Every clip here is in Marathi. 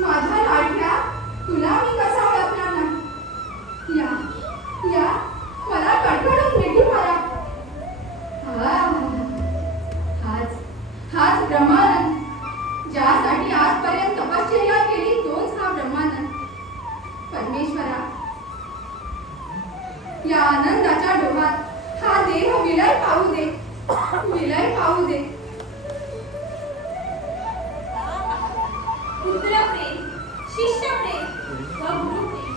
माझ्या लाडक्या, तुला मी कसा ओळखणार नाही? या या मला कडकडून मिठी मारा. हाच हाच ब्रह्मानंद, ज्यासाठी आजपर्यंत तपश्चर्या केली, तोच हा ब्रह्मानंद. परमेश्वरा, या आनंदाच्या डोहात हा देह विलय पाहू दे, विलय पाहू दे. पुत्रप्रेम, शिष्यप्रेम व गुरुप्रेम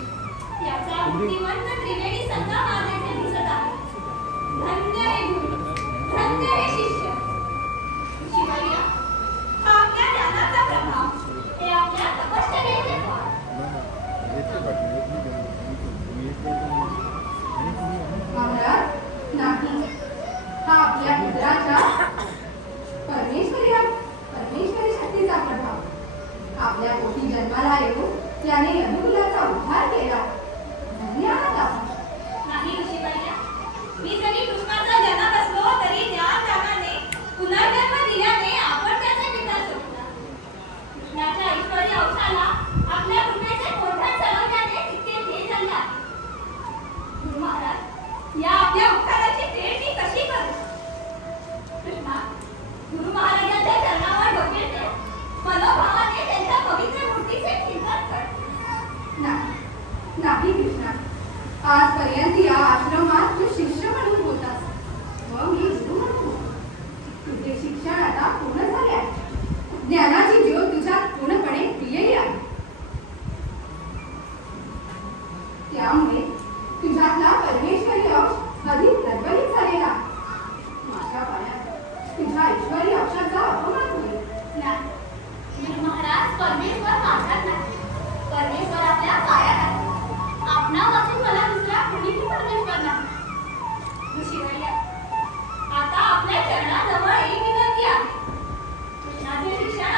याचा बुद्धिमंत त्रिवेणी संगम आज येथे दिसत आहे. धन्य हे गुरु, धन्य हे शिष्य. शिवय्या, हा आपल्या ज्ञानाचा प्रभाव, हे आपल्या तपश्चर्येचे फळ. महाराज, नाही, हा आपल्या पुत्राच्या परमेश्वरी शक्तीचा प्रभाव. आपल्या पोटी जन्माला येऊन याने यदुकुलाचा उद्धार केला. धन्यवाद आपण. नाही ऋषीवर्या, मी जरी कृष्णाचा जनक असलो तरी ज्ञानदानाने पुनर्जन्म दिल्याने आपण त्याचे पिता शोधला. कृष्णाच्या ऐश्वर्य अंशाला आपल्या कृपेचे पोटभर चढवल्याने तितके ध्येय झाले आहे. गुरु महाराज, या आपल्या उपकाराची फेड मी कशी करू? कृष्णा, गुरु महाराजांच्या चरणावर डोके ठेव. मनोभावाने त्यांच्या पवित्र मूर्तीचे चिंतन कर. नाही कृष्णा, आजपर्यंत या आश्रमात तू शिष्य म्हणून होतास व मी गुरु म्हणून. तुझे शिक्षण आता पूर्ण झाले आहे. ज्ञानाची ज्योत तुझ्यात पूर्णपणे प्रियही आहे. त्यामुळे तुझ्यातला परमेश्वरी अंश अधिक प्रज्वलित झालेला आहे. माझ्या पाण्यात तुझ्या ऐश्वरी अंशाचा अपमान होईल. नाही, महाराज, परमेश्वर माझ्यात नाही. परमेश्वर